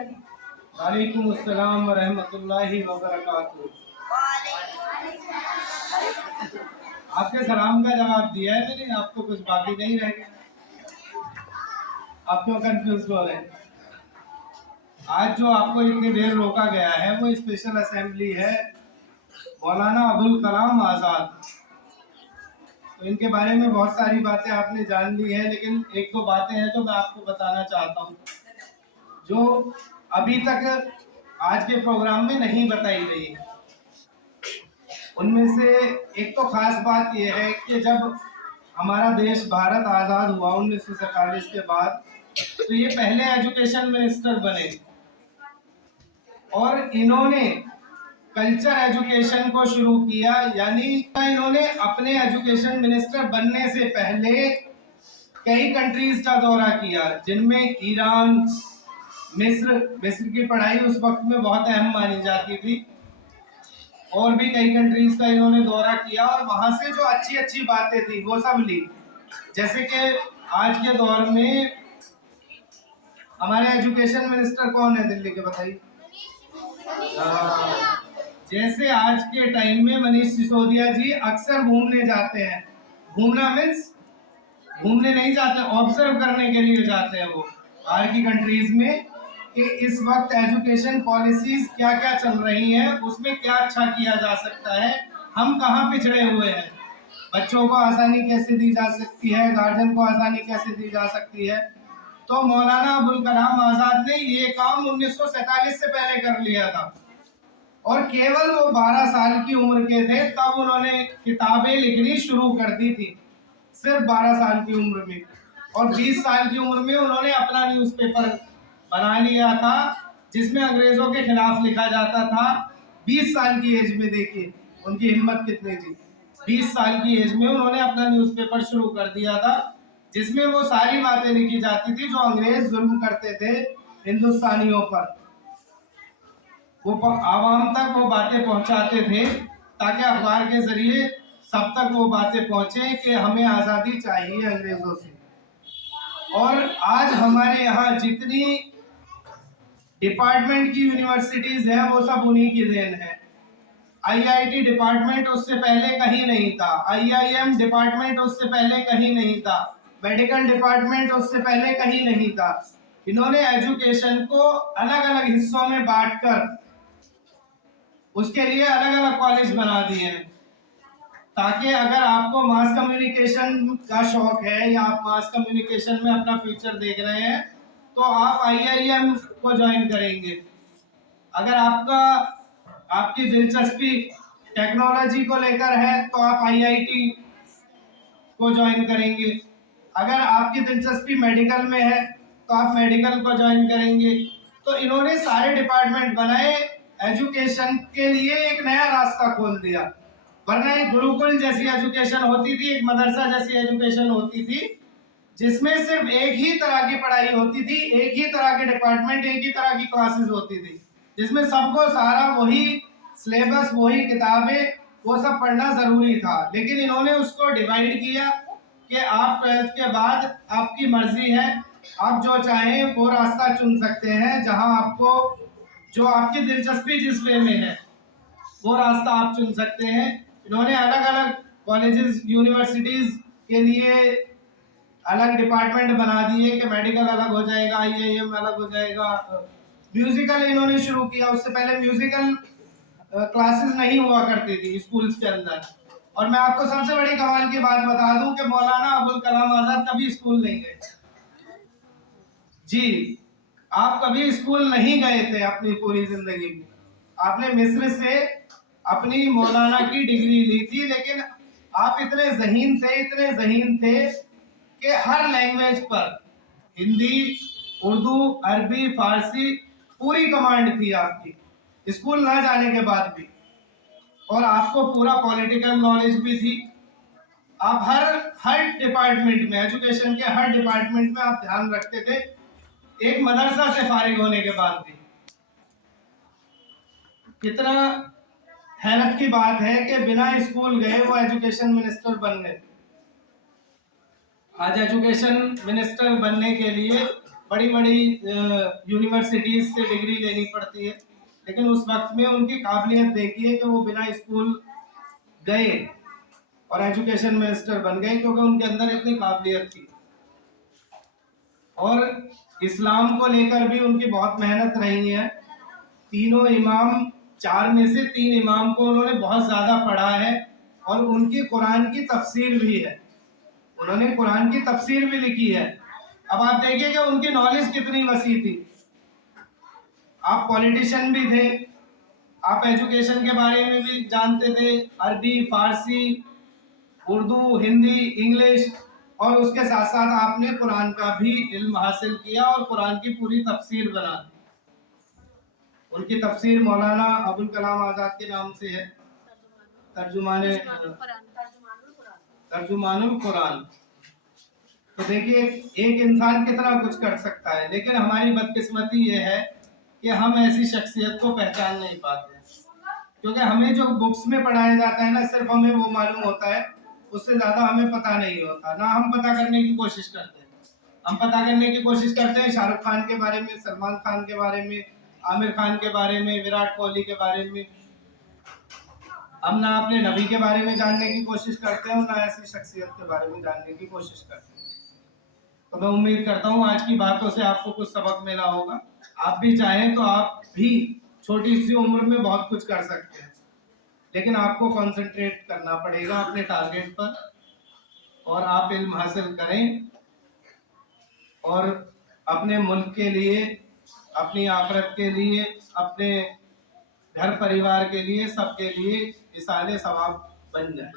वालेकुम अस्सलाम व रहमतुल्लाहि व बरकातुहू। आपके सलाम का जवाब दिया है मैंने, आपको कुछ बाकी नहीं रह गया। आप क्यों कंफ्यूज हो रहे हैं? आज जो आपको इतनी देर रोका गया है वो स्पेशल असेंबली है मौलाना अबुल कलाम आज़ाद। तो इनके बारे में बहुत सारी बातें आपने जान ली है, लेकिन एक दो बातें हैं जो मैं आपको बताना चाहता हूँ, जो अभी तक आज के प्रोग्राम में नहीं बताई गई है। उनमें से एक तो खास बात यह है कि जब हमारा देश भारत आज़ाद हुआ 1947 के बाद, तो ये पहले एजुकेशन मिनिस्टर बने और इन्होंने कल्चर एजुकेशन को शुरू किया। यानी इन्होंने अपने एजुकेशन मिनिस्टर बनने से पहले कई कंट्रीज का दौरा किया, जिनमें ईरान, मिस्र की पढ़ाई उस वक्त में बहुत अहम मानी जाती थी, और भी कई कंट्रीज का इन्होंने दौरा किया और वहां से जो अच्छी अच्छी बातें थी वो सब ली। जैसे कि आज के दौर में हमारे एजुकेशन मिनिस्टर कौन है दिल्ली के, बताइए? जैसे आज के टाइम में मनीष सिसोदिया जी अक्सर घूमने जाते हैं। घूमना मीन्स घूमने नहीं जाते, ऑब्जर्व करने के लिए जाते हैं वो बाहर की कंट्रीज में कि इस वक्त एजुकेशन पॉलिसीज क्या क्या चल रही हैं, उसमें क्या अच्छा किया जा सकता है, हम कहाँ पिछड़े हुए हैं, बच्चों को आसानी कैसे दी जा सकती है, गार्जियन को आसानी कैसे दी जा सकती है। तो मौलाना अबुल कलाम आज़ाद ने ये काम 1947 से पहले कर लिया था, और केवल वो 12 साल की उम्र के थे तब उन्होंने किताबें लिखनी शुरू कर दी थी, सिर्फ 12 साल की उम्र में। और 20 साल की उम्र में उन्होंने अपना न्यूज़पेपर बना लिया था, जिसमें अंग्रेजों के खिलाफ लिखा जाता था। 20 साल की एज में देखिए उनकी हिम्मत कितनी थी। 20 साल की एज में उन्होंने अपना न्यूज़पेपर शुरू कर दिया था, जिसमें वो सारी बातें लिखी जाती थी जो अंग्रेज जुल्म करते थे हिंदुस्तानियों पर। वो आवाम तक वो बातें पहुंचाते थे ताकि अखबार के जरिए सब तक वो बातें पहुंचे कि हमें आज़ादी चाहिए अंग्रेजों से। और आज हमारे यहाँ जितनी डिपार्टमेंट की यूनिवर्सिटीज हैं वो सब उन्हीं की देन है। IIT डिपार्टमेंट उससे पहले कहीं नहीं था, IIM डिपार्टमेंट उससे पहले कहीं नहीं था, मेडिकल डिपार्टमेंट उससे पहले कहीं नहीं था। इन्होंने एजुकेशन को अलग अलग हिस्सों में बांटकर उसके लिए अलग अलग कॉलेज बना दिए हैं, ताकि अगर आपको मास कम्युनिकेशन का शौक है या आप मास कम्युनिकेशन में अपना फ्यूचर देख रहे हैं तो आप IIM को ज्वाइन करेंगे। अगर आपकी दिलचस्पी टेक्नोलॉजी को लेकर है तो आप IIT को ज्वाइन करेंगे। अगर आपकी दिलचस्पी मेडिकल में है तो आप मेडिकल को ज्वाइन करेंगे। तो इन्होंने सारे डिपार्टमेंट बनाए, एजुकेशन के लिए एक नया रास्ता खोल दिया। वरना एक गुरुकुल जैसी एजुकेशन होती थी, एक मदरसा जैसी एजुकेशन होती थी, जिसमें सिर्फ एक ही तरह की पढ़ाई होती थी, एक ही तरह के डिपार्टमेंट, एक ही तरह की क्लासेस होती थी, जिसमें सबको सारा वही सिलेबस, वही किताबें, वो सब पढ़ना जरूरी था। लेकिन इन्होंने उसको डिवाइड किया कि आप 12th के बाद आपकी मर्जी है, आप जो चाहें वो रास्ता चुन सकते हैं, जहां आपको जो आपकी दिलचस्पी जिस वे में है वो रास्ता आप चुन सकते हैं। इन्होंने अलग अलग कॉलेजेस, यूनिवर्सिटीज के लिए अलग डिपार्टमेंट बना दिए कि मेडिकल अलग हो जाएगा, IIM अलग हो जाएगा। म्यूजिकल इन्होंने शुरू किया, उससे पहले म्यूजिकल क्लासेस नहीं हुआ करती थी स्कूल्स के अंदर। और मैं आपको सबसे बड़ी कमाल की बात बता दूं कि मौलाना अबुल कलाम आज़ाद कभी स्कूल नहीं गए। जी, आप कभी स्कूल नहीं गए थे अपनी पूरी जिंदगी में। आपने मिस्र से अपनी मौलाना की डिग्री ली थी, लेकिन आप इतने ज़हीन थे कि हर लैंग्वेज पर, हिंदी, उर्दू, अरबी, फारसी, पूरी कमांड थी आपकी स्कूल ना जाने के बाद भी। और आपको पूरा पॉलिटिकल नॉलेज भी थी। आप हर डिपार्टमेंट में, एजुकेशन के हर डिपार्टमेंट में आप ध्यान रखते थे, एक मदरसा से फारिग होने के बाद भी। कितना हैरत की बात है कि बिना स्कूल गए वो एजुकेशन मिनिस्टर बन गए। आज एजुकेशन मिनिस्टर बनने के लिए बड़ी बड़ी यूनिवर्सिटीज से डिग्री लेनी पड़ती है, लेकिन उस वक्त में उनकी काबिलियत देखिए कि वो बिना स्कूल गए और एजुकेशन मिनिस्टर बन गए, क्योंकि उनके अंदर इतनी काबिलियत थी। और इस्लाम को लेकर भी उनकी बहुत मेहनत रही है। तीनों इमाम, 4 में से 3 इमाम को उन्होंने बहुत ज्यादा पढ़ा है, और उनकी कुरान की तफसीर भी है, उन्होंने कुरान की तफसीर भी लिखी है। अब आप देखिए कि उनकी नॉलेज कितनी वसी थी। आप पॉलिटिशियन भी थे, आप एजुकेशन के बारे में भी जानते थे, अरबी, फारसी, उर्दू, हिंदी, इंग्लिश, और उसके साथ साथ आपने कुरान का भी इल्म हासिल किया और कुरान की पूरी तफसीर बना दी। उनकी तफसीर मौलाना अबुल कलाम आजाद के नाम से है, तर्जुमानुल कुरान। तो देखिए एक इंसान कितना कुछ कर सकता है, लेकिन हमारी बदकिस्मती ये है कि हम ऐसी शख्सियत को पहचान नहीं पाते, क्योंकि हमें जो बुक्स में पढ़ाया जाता है ना, सिर्फ हमें वो मालूम होता है, उससे ज्यादा हमें पता नहीं होता। ना हम पता करने की कोशिश करते हैं। हम पता करने की कोशिश करते हैं शाहरुख खान के बारे में, सलमान खान के बारे में, आमिर खान के बारे में, विराट कोहली के बारे में। हम ना अपने नबी के बारे में जानने की कोशिश करते हैं और ना ऐसी शख्सियत के बारे में जानने की कोशिश करते हैं। तो मैं उम्मीद करता हूँ आज की बातों से आपको कुछ सबक मिला होगा। आप भी चाहें तो आप भी छोटी सी उम्र में बहुत कुछ कर सकते हैं, लेकिन आपको कंसंट्रेट करना पड़ेगा अपने टारगेट पर, और आप इल्म हासिल करें और अपने मुल्क के लिए, अपनी आखिरत के लिए, अपने घर परिवार के लिए, सबके लिए इसाले सवाब बन जाए।